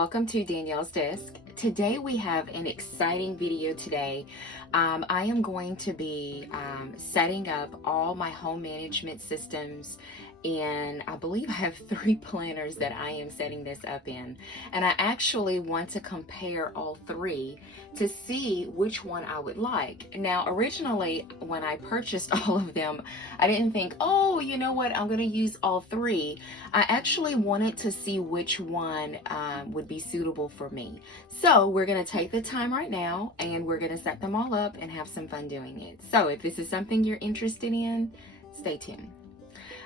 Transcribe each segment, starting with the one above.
welcome to Danielle's Desk. Today we have an exciting video today. I am going to be setting up all my home management systems, and I believe I have 3 planners that I am setting this up in. And I actually want to compare all 3 to see which one I would like. Now, originally, when I purchased all of them, I didn't think, oh, you know what, I'm going to use all 3. I actually wanted to see which one would be suitable for me. So we're going to take the time right now and we're going to set them all up and have some fun doing it. So if this is something you're interested in, stay tuned.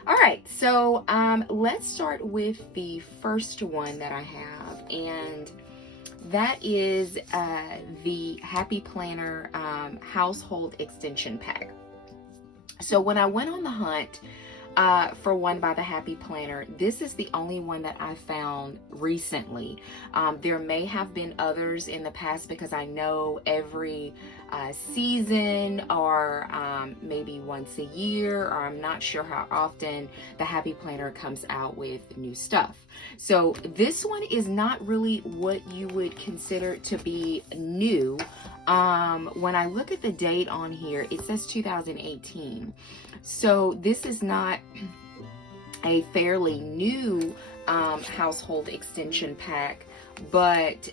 All right, so let's start with the first one that I have, and that is the Happy Planner Household Extension Pack. So when I went on the hunt for one by the Happy Planner, this is the only one that I found recently. There may have been others in the past because I know every season or maybe once a year, or I'm not sure how often, the Happy Planner comes out with new stuff. So this one is not really what you would consider to be new. When I look at the date on here, it says 2018. So this is not a fairly new household extension pack, but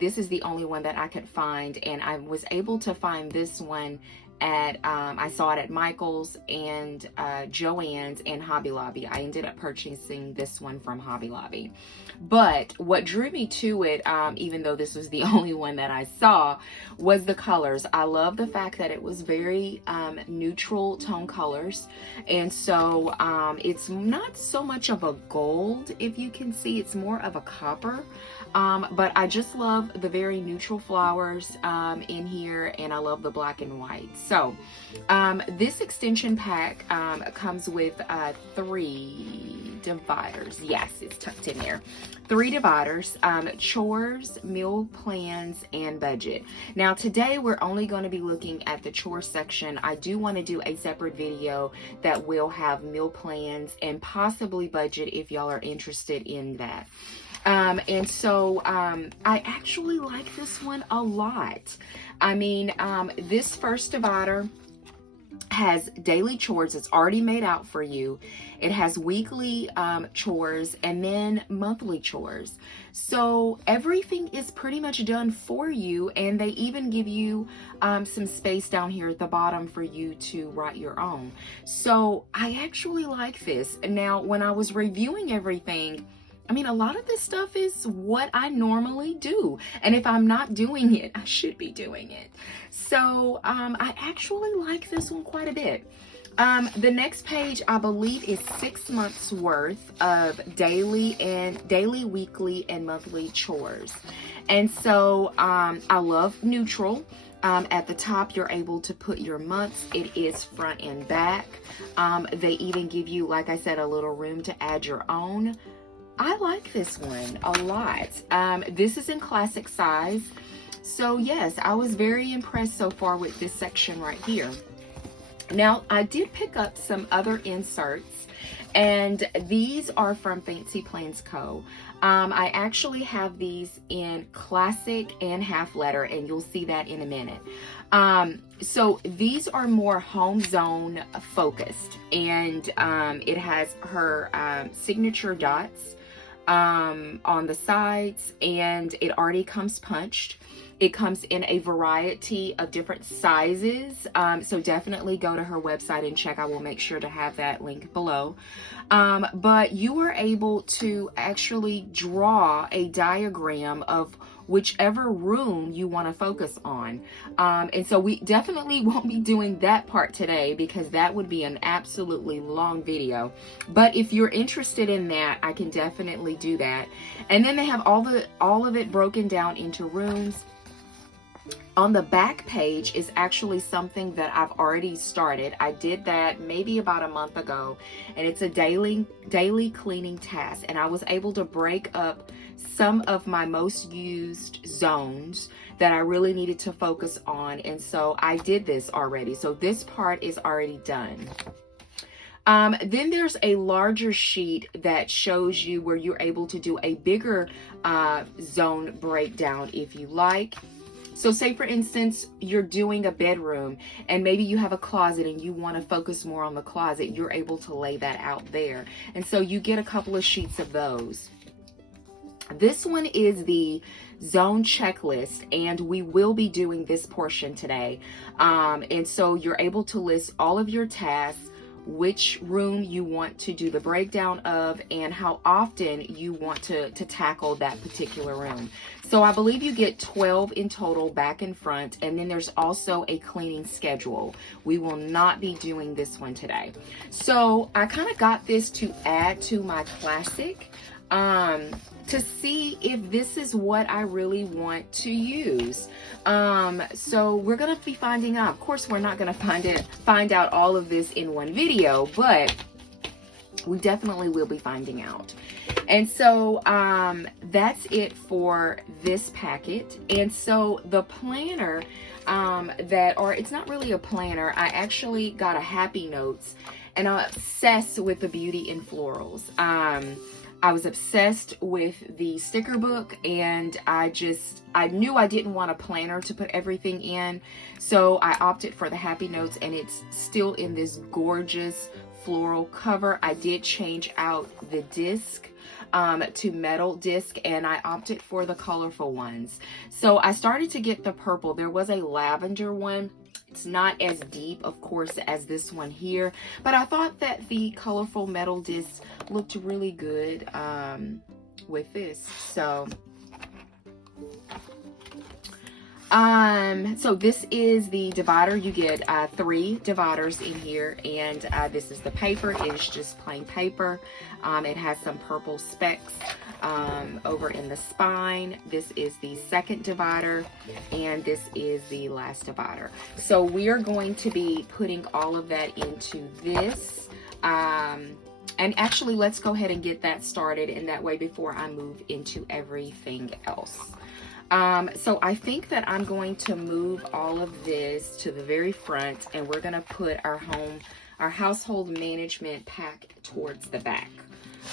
this is the only one that I could find, and I was able to find this one at I saw it at Michael's and Joann's and Hobby Lobby. I ended up purchasing this one from Hobby Lobby. But what drew me to it, even though this was the only one that I saw, was the colors. I love the fact that it was very neutral tone colors, and so it's not so much of a gold, if you can see, it's more of a copper. But I just love the very neutral flowers in here, and I love the black and white. So this extension pack comes with 3 dividers. Yes, it's tucked in there. 3 dividers: chores, meal plans, and budget. Now today we're only going to be looking at the chore section. I do want to do a separate video that will have meal plans and possibly budget if y'all are interested in that. And so I actually like this one a lot. I mean, this first divider has daily chores. It's already made out for you. It has weekly chores and then monthly chores. So everything is pretty much done for you, and they even give you some space down here at the bottom for you to write your own. So I actually like this. Now, when I was reviewing everything, I mean, a lot of this stuff is what I normally do. And if I'm not doing it, I should be doing it. So I actually like this one quite a bit. The next page, I believe, is 6 months worth of daily, weekly, and monthly chores. And so I love neutral. At the top, you're able to put your months. It is front and back. They even give you, like I said, a little room to add your own. I like this one a lot. This is in classic size. So yes, I was very impressed so far with this section right here. Now, I did pick up some other inserts, and these are from Fancy Plans Co. I actually have these in classic and half letter, and you'll see that in a minute. So these are more home zone focused, and it has her signature dots on the sides, and it already comes punched. It comes in a variety of different sizes, so definitely go to her website and check. I will make sure to have that link below. But you are able to actually draw a diagram of whichever room you want to focus on. And so we definitely won't be doing that part today because that would be an absolutely long video. But if you're interested in that, I can definitely do that. And then they have all of it broken down into rooms. On the back page is actually something that I've already started. I did that maybe about a month ago, and it's a daily cleaning task. And I was able to break up some of my most used zones that I really needed to focus on. And so I did this already. So this part is already done. Then there's a larger sheet that shows you where you're able to do a bigger zone breakdown if you like. So say for instance, you're doing a bedroom and maybe you have a closet and you want to focus more on the closet, you're able to lay that out there. And so you get a couple of sheets of those. This one is the zone checklist, and we will be doing this portion today. And so you're able to list all of your tasks, which room you want to do the breakdown of, and how often you want to tackle that particular room. So I believe you get 12 in total back and front, and then there's also a cleaning schedule. We will not be doing this one today. So I kind of got this to add to my classic, to see if this is what I really want to use. So we're gonna be finding out. Of course, we're not gonna find out all of this in one video, but we definitely will be finding out. And so that's it for this packet. And so the planner it's not really a planner. I actually got a Happy Notes, and I'm obsessed with the beauty in florals. I was obsessed with the sticker book, and I knew I didn't want a planner to put everything in, so I opted for the Happy Notes, and it's still in this gorgeous floral cover. I did change out the disc to metal disc, and I opted for the colorful ones. So I started to get the purple. There was a lavender one. It's not as deep, of course, as this one here, but I thought that the colorful metal disc looked really good with this. So this is the divider. You get 3 dividers in here, and this is the paper. It is just plain paper. It has some purple specks over in the spine. This is the second divider, and this is the last divider. So we are going to be putting all of that into this. And actually, let's go ahead and get that started, and that way before I move into everything else. So I think that I'm going to move all of this to the very front, and we're going to put our household management pack towards the back.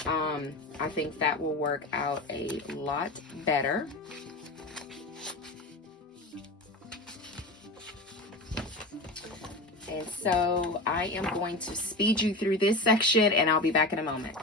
I think that will work out a lot better. And so I am going to speed you through this section, and I'll be back in a moment.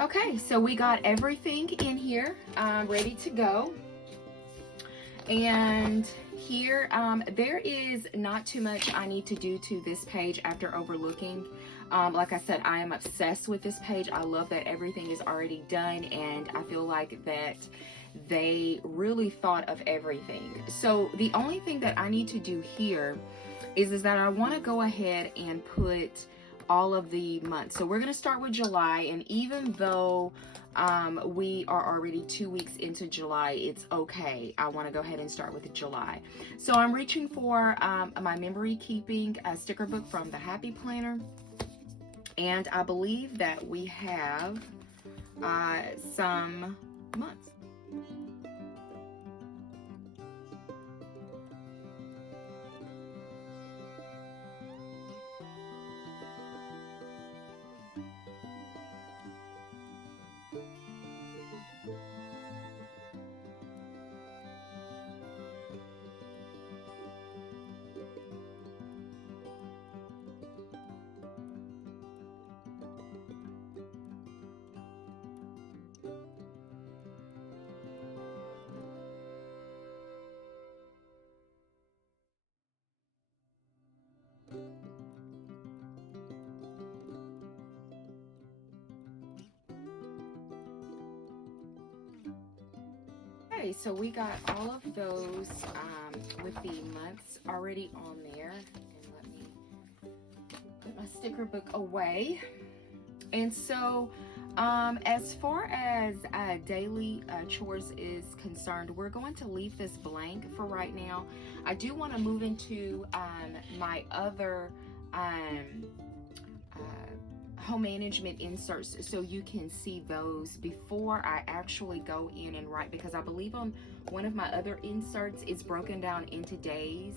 Okay, so we got everything in here ready to go. And here, there is not too much I need to do to this page after overlooking. Like I said, I am obsessed with this page. I love that everything is already done, and I feel like that they really thought of everything. So the only thing that I need to do here is that I want to go ahead and put all of the months. So we're going to start with July, and even though we are already 2 weeks into July, it's okay. I want to go ahead and start with July. So I'm reaching for my memory keeping sticker book from the Happy Planner, and I believe that we have some months. Okay, so we got all of those with the months already on there. And let me put my sticker book away. And so as far as daily chores is concerned, we're going to leave this blank for right now. I do want to move into my other home management inserts so you can see those before I actually go in and write, because I believe on one of my other inserts is broken down into days,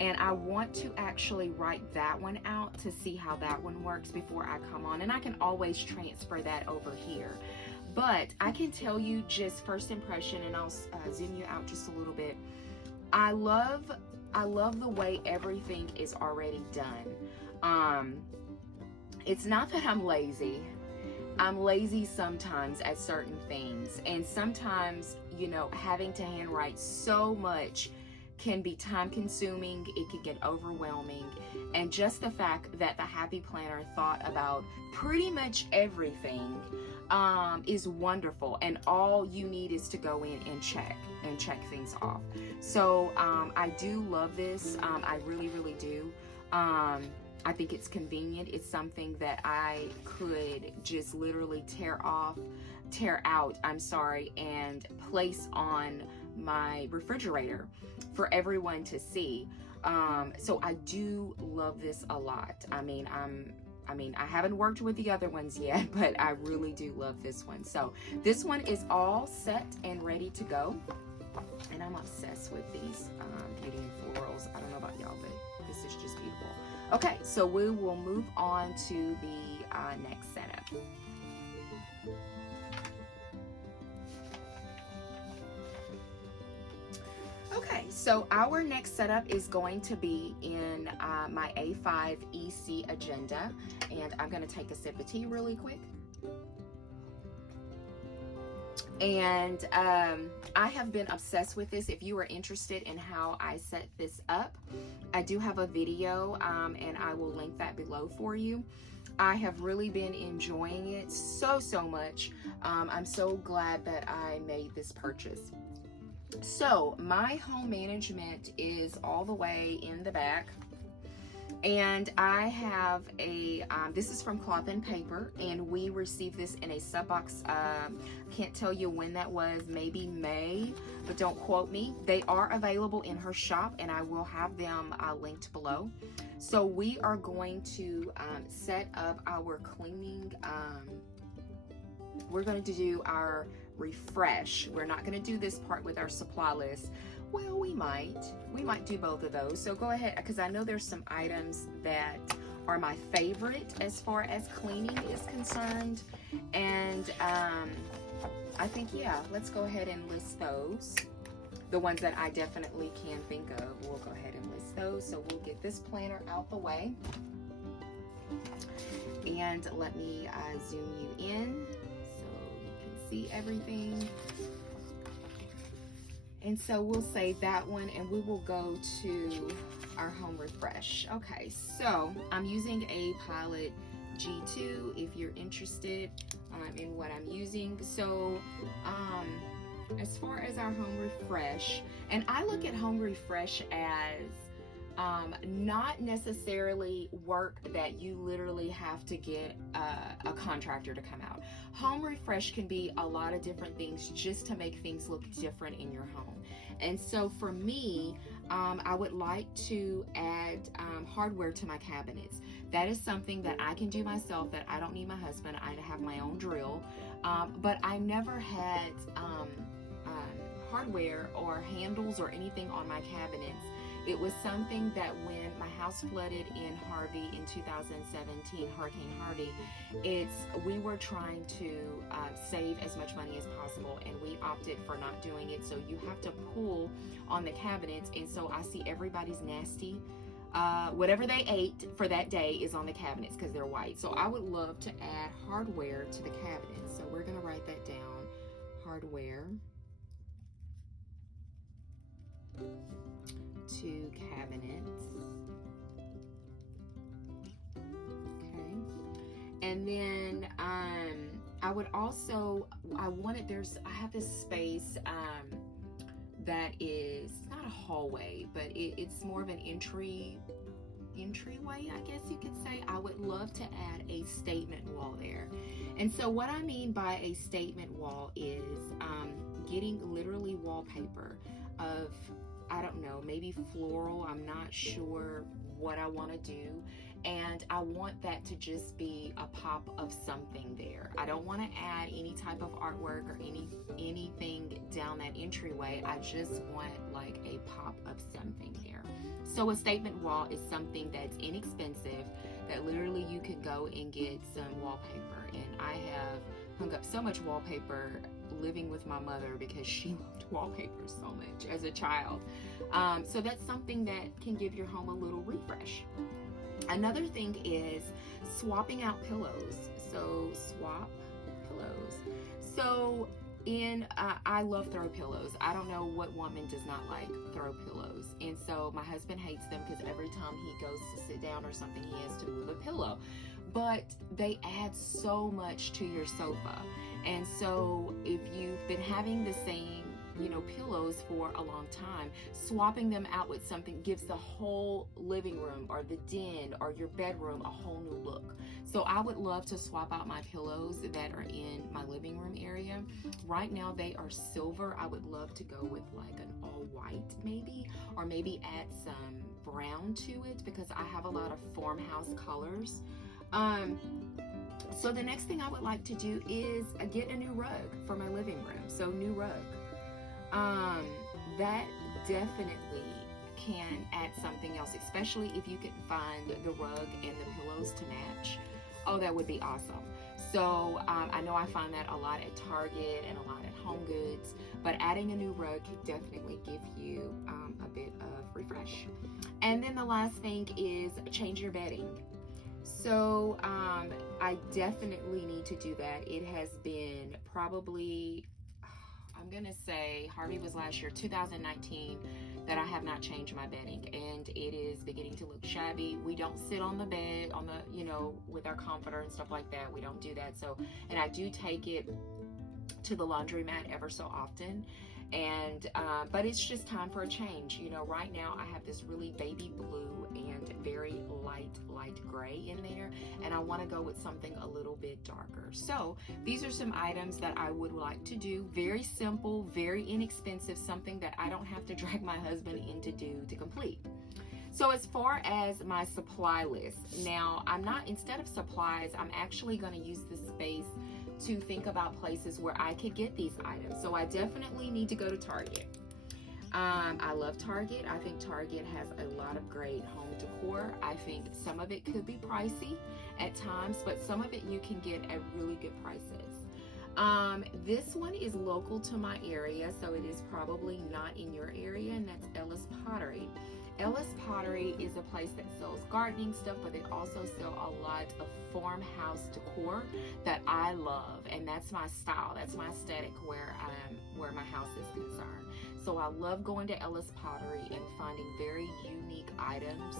and I want to actually write that one out to see how that one works before I come on, and I can always transfer that over here. But I can tell you just first impression, and I'll zoom you out just a little bit. I love the way everything is already done. It's not that I'm lazy. I'm lazy sometimes at certain things. And sometimes, you know, having to handwrite so much can be time consuming. It can get overwhelming. And just the fact that the Happy Planner thought about pretty much everything is wonderful. And all you need is to go in and check things off. So I do love this. I really, really do. I think it's convenient. It's something that I could just literally tear out, and place on my refrigerator for everyone to see. So I do love this a lot. I mean, I haven't worked with the other ones yet, but I really do love this one. So this one is all set and ready to go. And I'm obsessed with these beauty and florals. I don't know about y'all, but this is just beautiful. Okay, so we will move on to the next setup. Okay, so our next setup is going to be in my A5 EC agenda, and I'm going to take a sip of tea really quick. And I have been obsessed with this. If you are interested in how I set this up, I do have a video, and I will link that below for you. I have really been enjoying it so much. I'm so glad that I made this purchase. So my home management is all the way in the back. And I have a, this is from Cloth and Paper, and we received this in a sub box. Can't tell you when that was, maybe May, but don't quote me. They are available in her shop, and I will have them linked below. So we are going to set up our cleaning. We're going to do our refresh. We're not going to do this part with our supply list. Well, we might do both of those. So go ahead, because I know there's some items that are my favorite as far as cleaning is concerned. And I think, yeah, let's go ahead and list those. The ones that I definitely can think of, we'll go ahead and list those. So we'll get this planner out the way. And let me zoom you in so you can see everything. And so we'll save that one, and we will go to our home refresh. Okay, so I'm using a Pilot G2 if you're interested in what I'm using. So as far as our home refresh, and I look at home refresh as not necessarily work that you literally have to get a contractor to come out. Home refresh can be a lot of different things just to make things look different in your home. And so for me, I would like to add hardware to my cabinets. That is something that I can do myself, that I don't need my husband. I have my own drill, but I never had hardware or handles or anything on my cabinets. It was something that when my house flooded in Harvey in 2017, Hurricane Harvey, we were trying to save as much money as possible, and we opted for not doing it. So you have to pull on the cabinets, and so I see everybody's nasty. Whatever they ate for that day is on the cabinets because they're white. So I would love to add hardware to the cabinets. So we're gonna write that down, hardware to cabinets. Okay, and then I would also, I have this space that is not a hallway, but it's more of an entryway, I guess you could say. I would love to add a statement wall there. And so what I mean by a statement wall is getting literally wallpaper of, I don't know, maybe floral. I'm not sure what I want to do, and I want that to just be a pop of something there. I don't want to add any type of artwork or anything down that entryway. I just want like a pop of something there. So a statement wall is something that's inexpensive, that literally you can go and get some wallpaper. And I have hung up so much wallpaper living with my mother because she loved wallpaper so much as a child. So that's something that can give your home a little refresh. Another thing is swapping out pillows. So swap pillows. So I love throw pillows. I don't know what woman does not like throw pillows. And so my husband hates them because every time he goes to sit down or something, he has to move a pillow. But they add so much to your sofa. And so if you've been having the same, pillows for a long time, swapping them out with something gives the whole living room or the den or your bedroom a whole new look. So I would love to swap out my pillows that are in my living room area. Right now they are silver. I would love to go with like an all white maybe, or maybe add some brown to it because I have a lot of farmhouse colors. So the next thing I would like to do is get a new rug for my living room. So new rug. That definitely can add something else, especially if you can find the rug and the pillows to match. Oh, that would be awesome. So I know I find that a lot at Target and a lot at Home Goods, but adding a new rug could definitely give you a bit of refresh. And then the last thing is change your bedding. So I definitely need to do that. It has been probably, I'm gonna say Harvey was last year, 2019, that I have not changed my bedding, and it is beginning to look shabby. We don't sit on the bed with our comforter and stuff like that. We don't do that. So, and I do take it to the laundromat ever so often, and but it's just time for a change. Right now I have this really baby blue and very light gray in there, and I want to go with something a little bit darker. So these are some items that I would like to do. Very simple, very inexpensive, something that I don't have to drag my husband in to do to complete. So as far as my supply list, now instead of supplies, I'm actually going to use this space to think about places where I could get these items. So I definitely need to go to Target. I love Target. I think Target has a lot of great home decor. I think some of it could be pricey at times, but some of it you can get at really good prices. This one is local to my area, so it is probably not in your area, and that's Ellis Pottery. Ellis Pottery is a place that sells gardening stuff, but they also sell a lot of farmhouse decor that I love, and that's my style. That's my aesthetic where my house is concerned. So I love going to Ellis Pottery and finding very unique items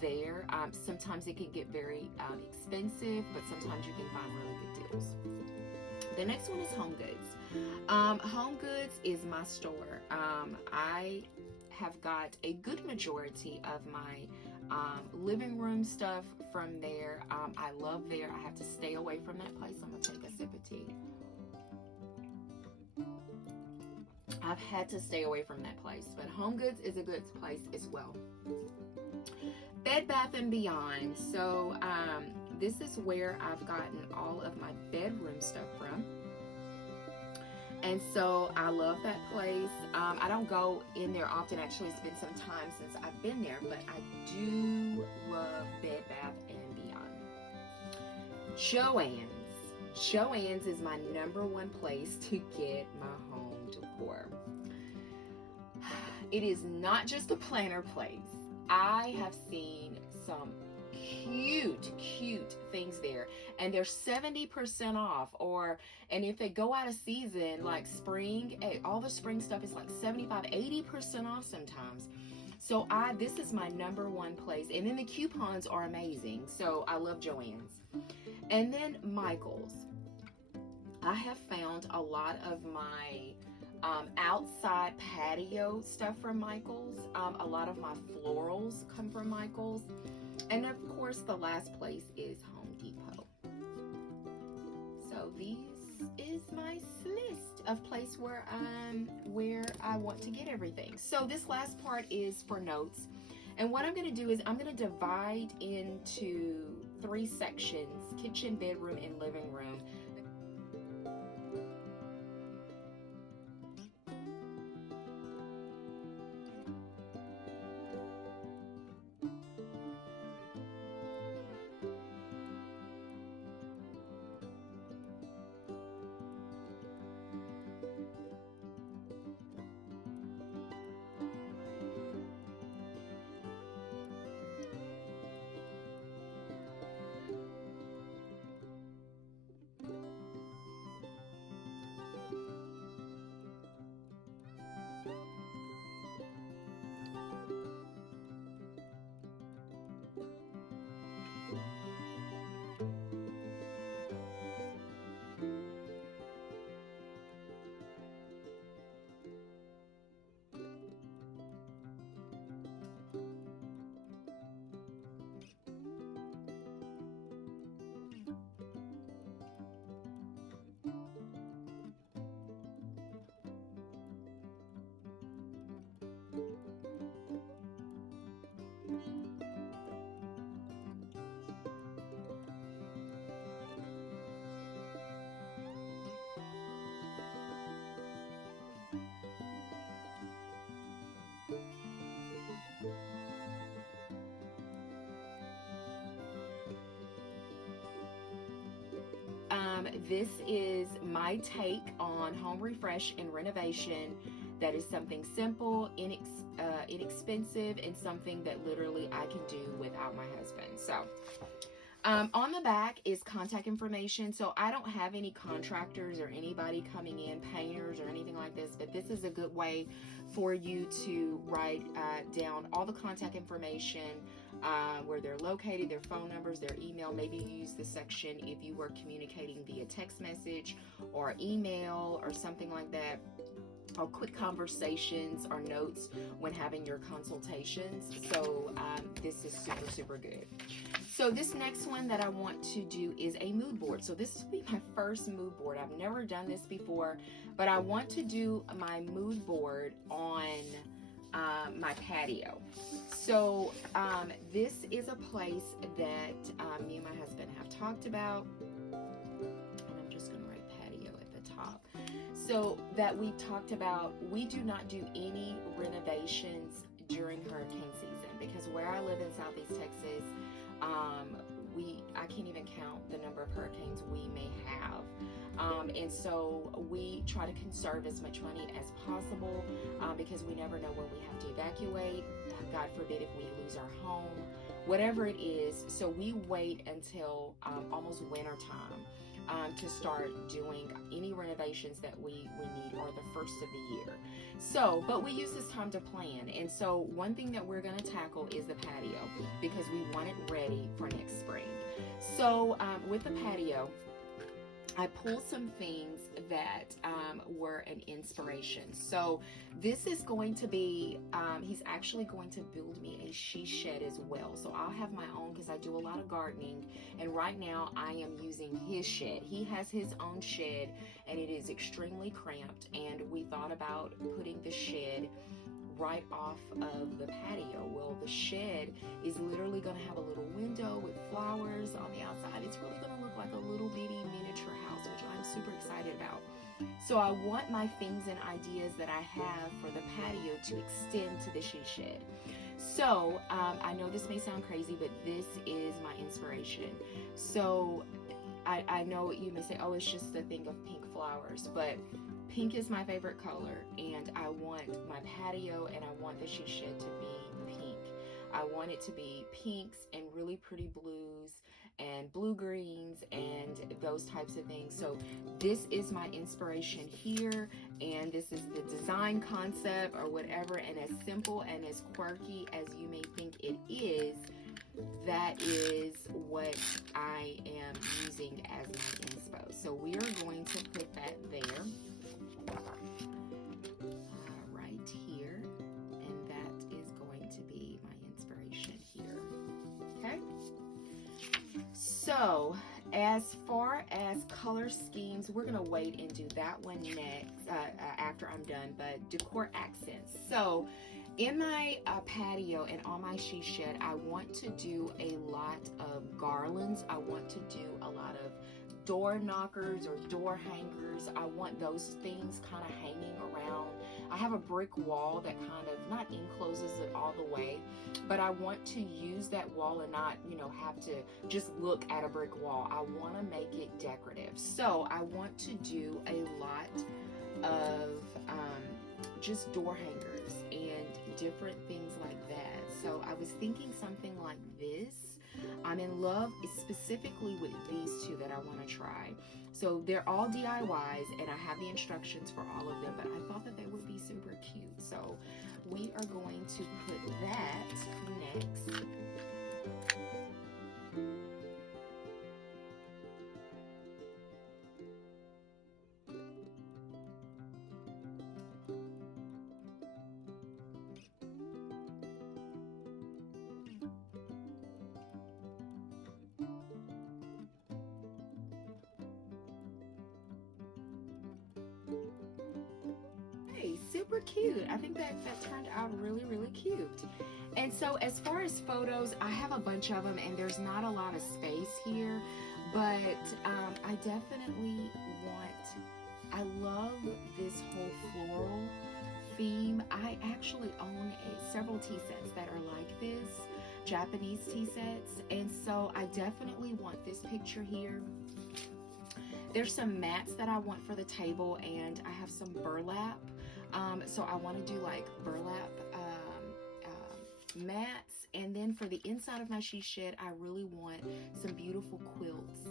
there. Sometimes it can get very expensive, but sometimes you can find really good deals. The next one is Home Goods. Home Goods is my store. I have got a good majority of my living room stuff from there. I love there. I have to stay away from that place. I'm gonna take a sip of tea. I've had to stay away from that place, but Home Goods is a good place as well. Bed Bath & Beyond. So this is where I've gotten all of my bedroom stuff from. And so I love that place. I don't go in there often. Actually, it's been some time since I've been there, but I do love Bed Bath & Beyond. Joann's. Joann's is my #1 place to get my home decor. It is not just a planner place. I have seen some cute things there, and they're 70% off, and if they go out of season like spring, all the spring stuff is like 75-80% off sometimes. So this is my #1 place, and then the coupons are amazing. So I love Joann's. And then Michael's. I have found a lot of my outside patio stuff from Michael's. A lot of my florals come from Michael's. And of course, the last place is Home Depot. So this is my list of place where I want to get everything. So this last part is for notes. And what I'm going to do is I'm going to divide into 3 sections: kitchen, bedroom, and living room. This is my take on home refresh and renovation. That is something simple, inexpensive, and something that literally I can do without my husband. So on the back is contact information. So I don't have any contractors or anybody coming in, painters or anything like this, but this is a good way for you to write down all the contact information, where they're located, their phone numbers, their email. Maybe you use this section if you were communicating via text message or email or something like that, or quick conversations or notes when having your consultations. So this is super, super good. So this next one that I want to do is a mood board. So this will be my first mood board. I've never done this before, but I want to do my mood board on my patio. So this is a place that me and my husband have talked about. And I'm just going to write patio at the top. So that we talked about, we do not do any renovations during hurricane season, because where I live in Southeast Texas, I can't even count the number of hurricanes we may have. And so we try to conserve as much money as possible, because we never know when we have to evacuate. God forbid if we lose our home, whatever it is. So we wait until almost winter time to start doing any renovations that we need, or the first of the year. So, but we use this time to plan. And so one thing that we're going to tackle is the patio, because we want it ready for next spring. So with the patio, I pulled some things that were an inspiration. So this is going to be, he's actually going to build me a she shed as well. So I'll have my own, because I do a lot of gardening. And right now I am using his shed. He has his own shed and it is extremely cramped. And we thought about putting the shed right off of the patio. Well, the shed is literally going to have a little window with flowers on the outside. It's really going to look like a little bitty miniature house, which I'm super excited about. So I want my things and ideas that I have for the patio to extend to the she shed. So I know this may sound crazy, but this is my inspiration. So I know you may say, oh, it's just a thing of pink flowers, but pink is my favorite color, and I want my patio and I want the she shed to be pink. I want it to be pinks and really pretty blues and blue greens and those types of things. So this is my inspiration here, and this is the design concept or whatever, and as simple and as quirky as you may think it is, that is what I am using as my inspo. So we are going to put that there. So as far as color schemes, we're gonna wait and do that one next after I'm done, but decor accents. So in my patio and on my she shed, I want to do a lot of garlands. I want to do a lot of door knockers or door hangers. I want those things kind of hanging around. I have a brick wall that kind of not encloses it all the way, but I want to use that wall and not, you know, have to just look at a brick wall. I want to make it decorative. So I want to do a lot of just door hangers and different things like that. So I was thinking something like this. I'm in love specifically with these two that I want to try. So they're all DIYs and I have the instructions for all of them, but I thought that they would be super cute. So we are going to put that next. Super cute. I think that turned out really cute. And so as far as photos, I have a bunch of them and there's not a lot of space here, but I definitely I love this whole floral theme. I actually own several tea sets that are like this, Japanese tea sets, and so I definitely want this picture here. There's some mats that I want for the table, and I have some burlap. So I want to do like burlap mats. And then for the inside of my she shed, I really want some beautiful quilts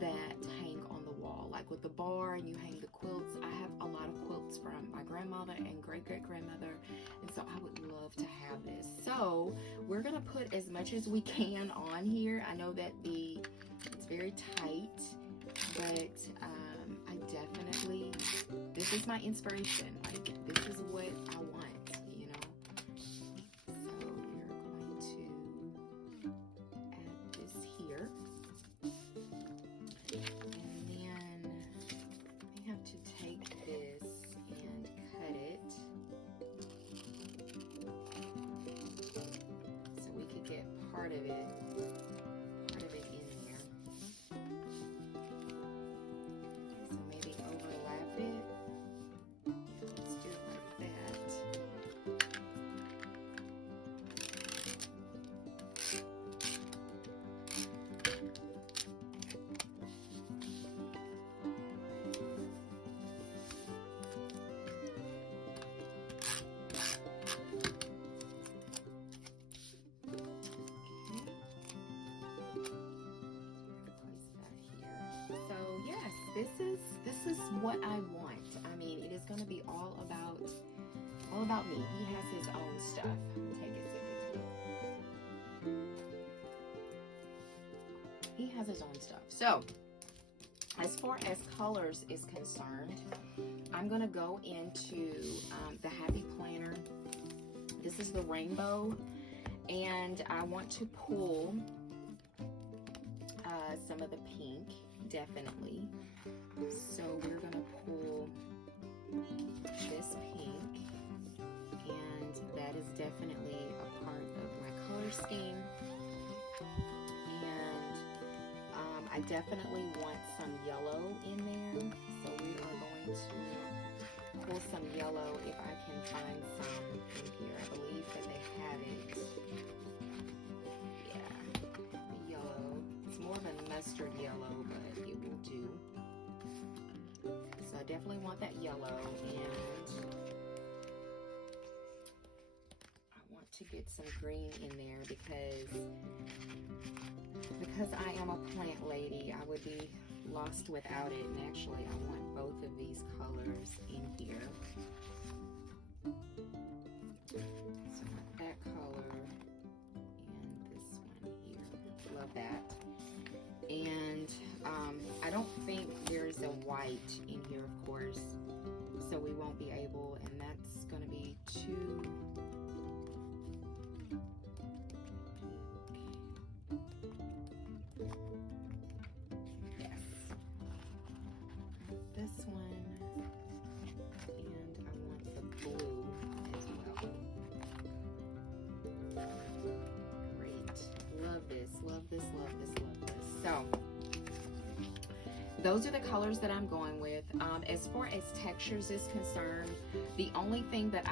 that hang on the wall. Like with the bar and you hang the quilts. I have a lot of quilts from my grandmother and great-great-grandmother. And so I would love to have this. So we're going to put as much as we can on here. I know that it's very tight. But I definitely, this is my inspiration. Like, this is what I want, you know. So we're going to add this here. And then I have to take this and cut it so we could get part of it in here. Overlap it. Yeah, let's do it like that. This is what I want. I mean, it is going to be all about me. He has his own stuff. Take a sip of tea. He has his own stuff. So, as far as colors is concerned, I'm going to go into the Happy Planner. This is the rainbow, and I want to pull some of the pink, definitely. So we're gonna pull this pink, and that is definitely a part of my color scheme. And I definitely want some yellow in there. So we are going to pull some yellow if I can find some in here. I believe that they have it. More of a mustard yellow, but it will do. So I definitely want that yellow, and I want to get some green in there because I am a plant lady. I would be lost without it, and actually I want both of these colors in here. So I want that color and this one here. Love that. And I don't think there's a white in here, of course, so we won't be able, and that's going to be too this, love this, love this, love this. So those are the colors that I'm going with. As far as textures is concerned, the only thing that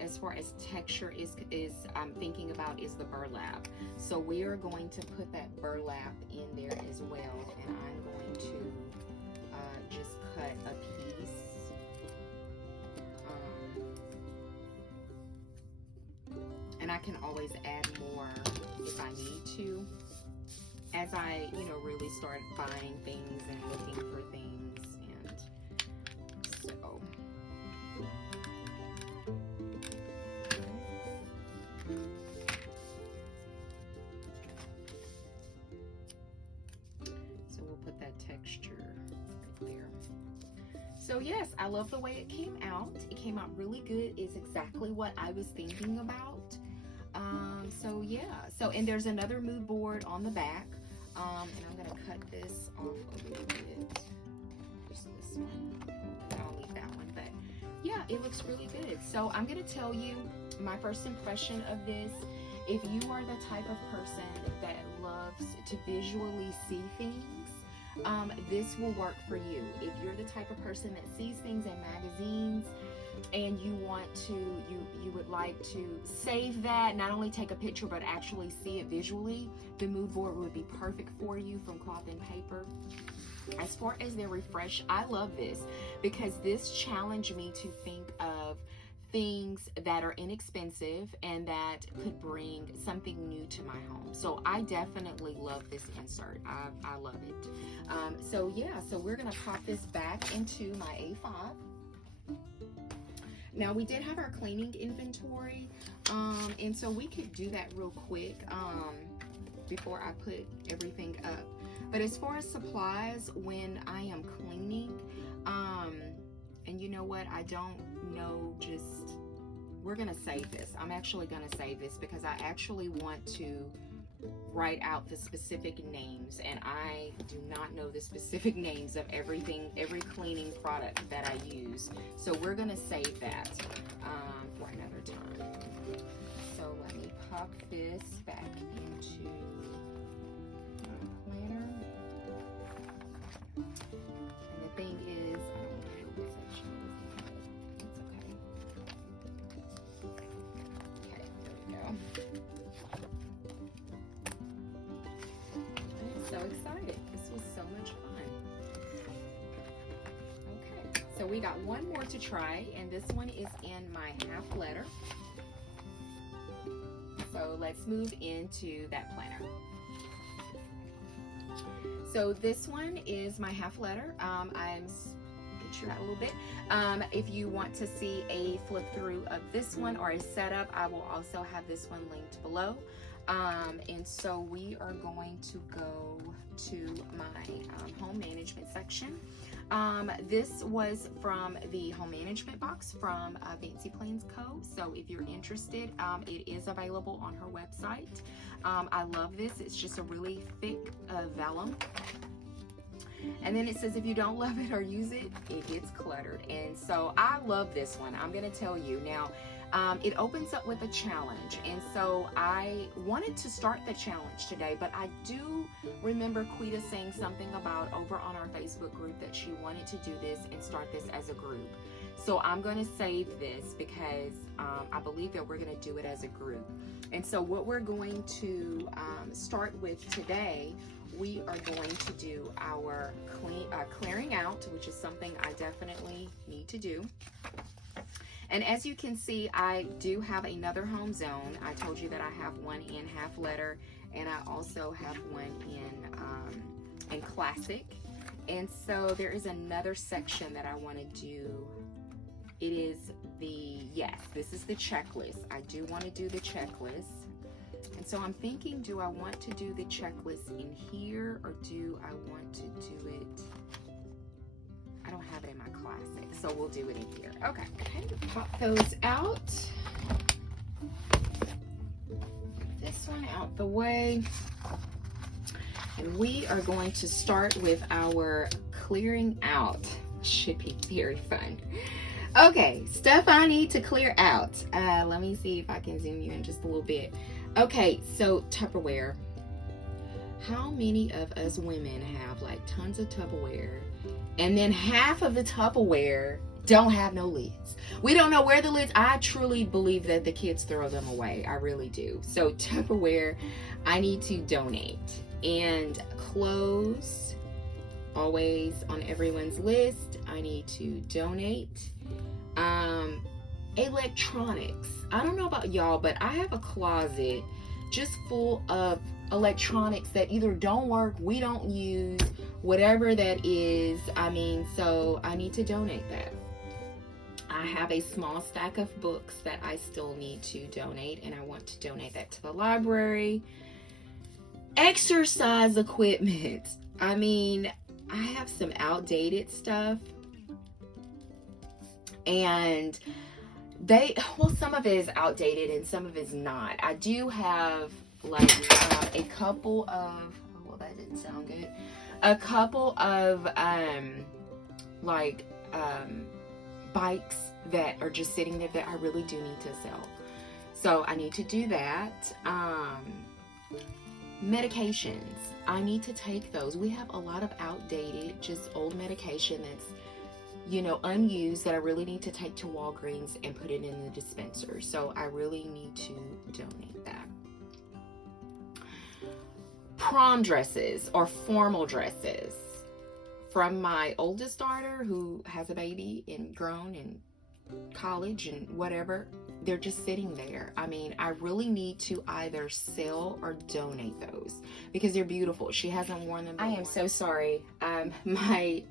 as far as texture is I'm thinking about is the burlap. So we are going to put that burlap in there as well, and I'm going to just cut a piece. And I can always add more if I need to, as I, really start buying things and looking for things. And so we'll put that texture right there. So yes, I love the way it came out. It came out really good. It's exactly what I was thinking about. So yeah, and there's another mood board on the back. And I'm gonna cut this off a little bit. Just this one. I'll leave that one, but yeah, it looks really good. So I'm gonna tell you my first impression of this. If you are the type of person that loves to visually see things, this will work for you. If you're the type of person that sees things in magazines and you want to, you would like to save that, not only take a picture but actually see it visually, the mood board would be perfect for you from Cloth and Paper. As far as their refresh, I love this because this challenged me to think of things that are inexpensive and that could bring something new to my home. So I definitely love this insert. I love it. So yeah, so we're gonna pop this back into my A5. Now we did have our cleaning inventory, and so we could do that real quick before I put everything up. But as far as supplies, when I am cleaning, and you know what, I don't know, we're gonna save this. I'm actually gonna save this because I actually want to write out the specific names, and I do not know the specific names of everything, every cleaning product that I use. So we're gonna save that for another time. So let me pop this back into my planner. And the thing is, I don't know what section is. It's okay. Okay, there we go. So excited. This was so much fun. Okay, so we got one more to try, and this one is in my half letter. So let's move into that planner. So this one is my half letter. I'm get you out a little bit. If you want to see a flip through of this one or a setup, I will also have this one linked below. And so we are going to go to my home management section. This was from the home management box from Fancy Plans Co. So if you're interested, it is available on her website. I love this. It's just a really thick vellum. And then it says if you don't love it or use it, it gets cluttered. And so I love this one. I'm going to tell you now. It opens up with a challenge, and so I wanted to start the challenge today, but I do remember Quita saying something about over on our Facebook group that she wanted to do this and start this as a group. So I'm going to save this because I believe that we're going to do it as a group. And so what we're going to start with today, we are going to do our clearing out, which is something I definitely need to do. And as you can see, I do have another home zone. I told you that I have one in half letter, and I also have one in classic. And so there is another section that I want to do. It is this is the checklist. I do want to do the checklist. And so I'm thinking, do I want to do the checklist in here, or do I want to do it? I don't have it in my classic, so we'll do it in here. Okay, pop those out. This one out the way. And we are going to start with our clearing out. Should be very fun. Okay, stuff I need to clear out. Let me see if I can zoom you in just a little bit. Okay, so Tupperware. How many of us women have like tons of Tupperware, and then half of the Tupperware don't have no lids? We don't know where the lids. I truly believe that the kids throw them away. I really do. So Tupperware, I need to donate. And clothes, always on everyone's list, I need to donate. Electronics, I don't know about y'all, but I have a closet just full of electronics that either don't work, we don't use, whatever that is. I mean, so I need to donate that. I have a small stack of books that I still need to donate, and I want to donate that to the library. Exercise equipment, I mean, I have some outdated stuff, and some of it is outdated and some of it is not. I do have like a couple of, oh, well, that didn't sound good. A couple of bikes that are just sitting there that I really do need to sell. So I need to do that. Medications, I need to take those. We have a lot of outdated, just old medication that's, you know, unused, that I really need to take to Walgreens and put it in the dispenser. So I really need to donate that. Prom dresses or formal dresses from my oldest daughter, who has a baby and grown in college and whatever. They're just sitting there. I mean, I really need to either sell or donate those because they're beautiful. She hasn't worn them before. I am so sorry. My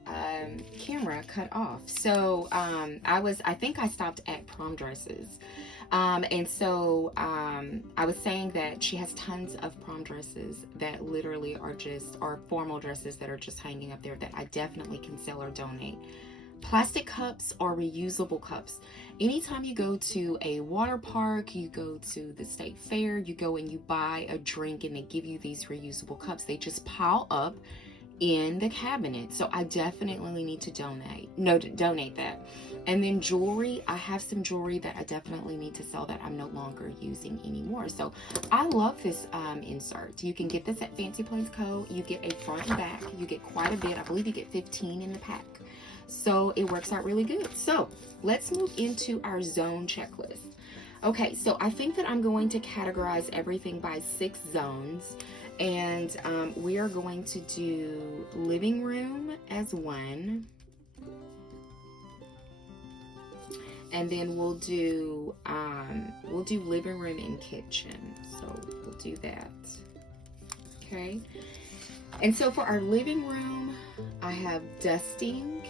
camera cut off. So I think I stopped at prom dresses. And so I was saying that she has tons of prom dresses that literally are formal dresses that are just hanging up there that I definitely can sell or donate. Plastic cups or reusable cups. Anytime you go to a water park, you go to the state fair, you go and you buy a drink and they give you these reusable cups. They just pile up in the cabinet. So I definitely need to donate that. And then jewelry, I have some jewelry that I definitely need to sell that I'm no longer using anymore. So I love this insert. You can get this at Fancy Place Co. You get a front and back. You get quite a bit. I believe you get 15 in the pack. So it works out really good. So let's move into our zone checklist. Okay, so I think that I'm going to categorize everything by 6 zones. And we are going to do living room as 1. And then we'll do living room and kitchen. So we'll do that. Okay. And so for our living room, I have dusting.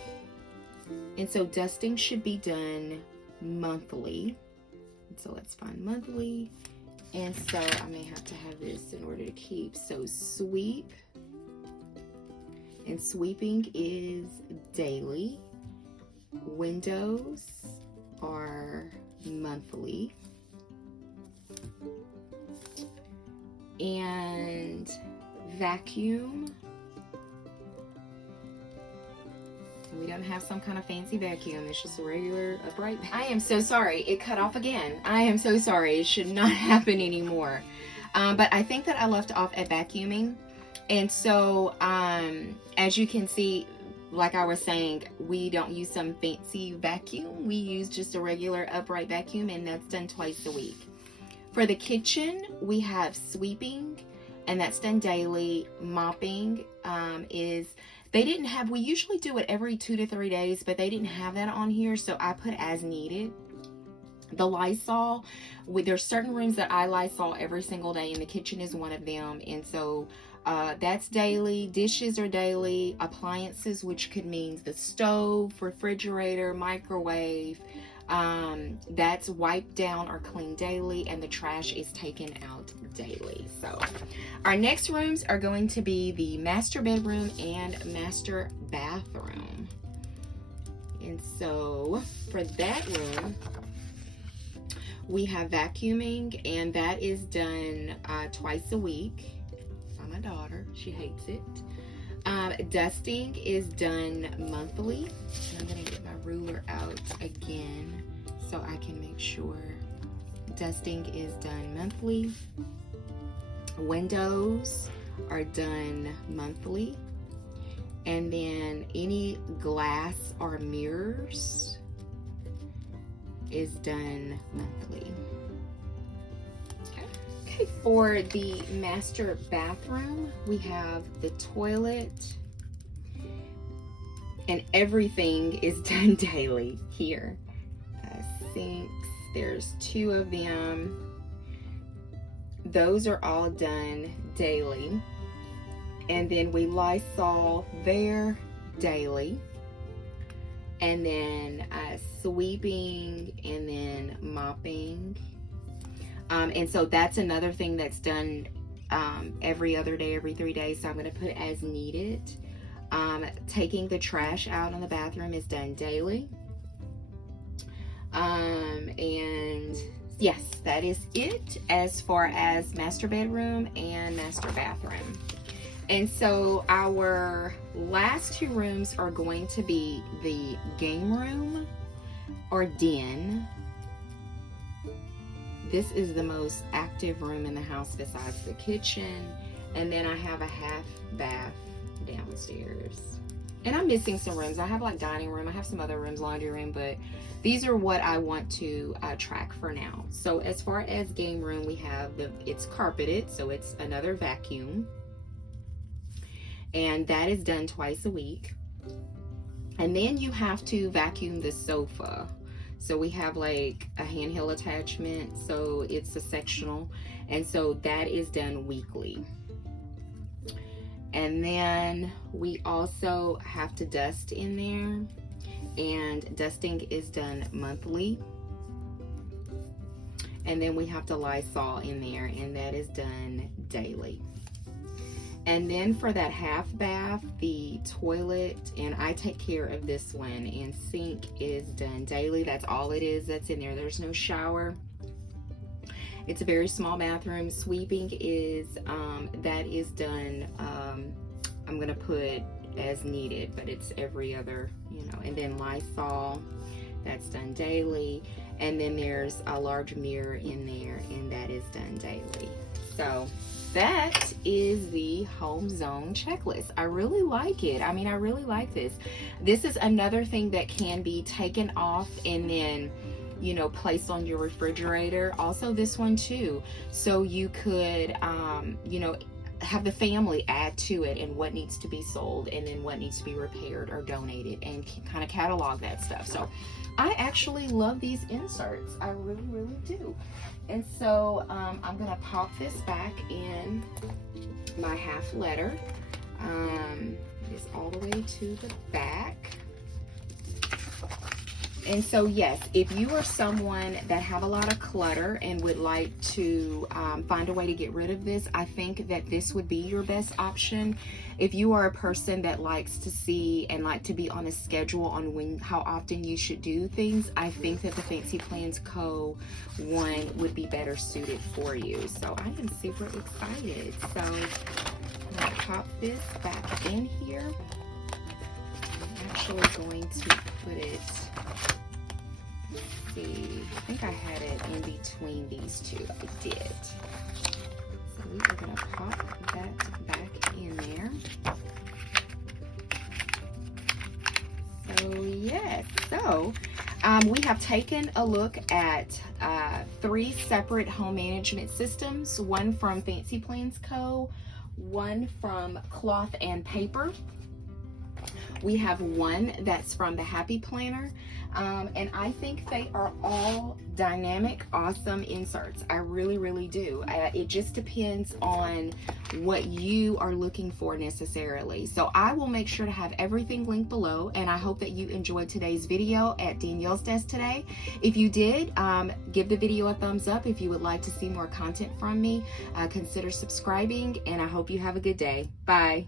And so dusting should be done monthly. So let's find monthly. And so I may have to have this in order to keep. So sweep. And sweeping is daily. Windows are monthly. And vacuum. We don't have some kind of fancy vacuum. It's just a regular upright. I am so sorry. It cut off again. I am so sorry. It should not happen anymore. But I think that I left off at vacuuming. And so, as you can see, like I was saying, we don't use some fancy vacuum. We use just a regular upright vacuum, and that's done twice a week. For the kitchen, we have sweeping, and that's done daily. Mopping we usually do it every 2 to 3 days, but they didn't have that on here, so I put as needed. The Lysol, there's certain rooms that I Lysol every single day, and the kitchen is one of them, and so that's daily. Dishes are daily. Appliances, which could mean the stove, refrigerator, microwave, that's wiped down or cleaned daily, and the trash is taken out daily. So our next rooms are going to be the master bedroom and master bathroom. And so for that room, we have vacuuming, and that is done twice a week by my daughter. She hates it. Dusting is done monthly. I'm going to get my ruler out again so I can make sure dusting is done monthly. Windows are done monthly. And then any glass or mirrors is done monthly. Okay, for the master bathroom, we have the toilet, and everything is done daily here. Sinks, there's 2 of them. Those are all done daily. And then we Lysol there daily. And then sweeping and then mopping. And so that's another thing that's done every other day, every 3 days. So I'm going to put as needed. Taking the trash out in the bathroom is done daily. And yes, that is it as far as master bedroom and master bathroom. And so our last 2 rooms are going to be the game room or den. This is the most active room in the house besides the kitchen. And then I have a half bath downstairs. And I'm missing some rooms. I have like dining room, I have some other rooms, laundry room, but these are what I want to track for now. So as far as game room, we have it's carpeted, so it's another vacuum. And that is done twice a week. And then you have to vacuum the sofa. So we have like a handheld attachment, so it's a sectional. And so that is done weekly. And then we also have to dust in there, and dusting is done monthly. And then we have to Lysol in there, and that is done daily. And then for that half bath, the toilet, and I take care of this one, and sink is done daily. That's all it is that's in there. There's no shower. It's a very small bathroom. Sweeping is, that is done, I'm gonna put as needed, but it's every other, and then Lysol, that's done daily. And then there's a large mirror in there, and that is done daily. So that is the home zone checklist. I really like it. I mean, I really like this. This is another thing that can be taken off and then placed on your refrigerator. Also this one too, so you could have the family add to it and what needs to be sold and then what needs to be repaired or donated, and kind of catalog that stuff. So I actually love these inserts. I really, really do. And so I'm gonna pop this back in my half letter. It is all the way to the back. And so yes, if you are someone that have a lot of clutter and would like to find a way to get rid of this, I think that this would be your best option. If you are a person that likes to see and like to be on a schedule on how often you should do things, I think that the Fancy Plans Co. one would be better suited for you. So I am super excited. So I'm gonna pop this back in here. I'm actually going to put it, I think I had it in between these two. I did. So we are going to pop that back in there. So yes, so we have taken a look at 3 separate home management systems, one from Fancy Plans Co., one from Cloth and Paper. We have one that's from the Happy Planner, and I think they are all dynamic, awesome inserts. I really, really do. It just depends on what you are looking for necessarily. So I will make sure to have everything linked below, and I hope that you enjoyed today's video at Danielle's Desk today. If you did, give the video a thumbs up. If you would like to see more content from me, consider subscribing, and I hope you have a good day. Bye.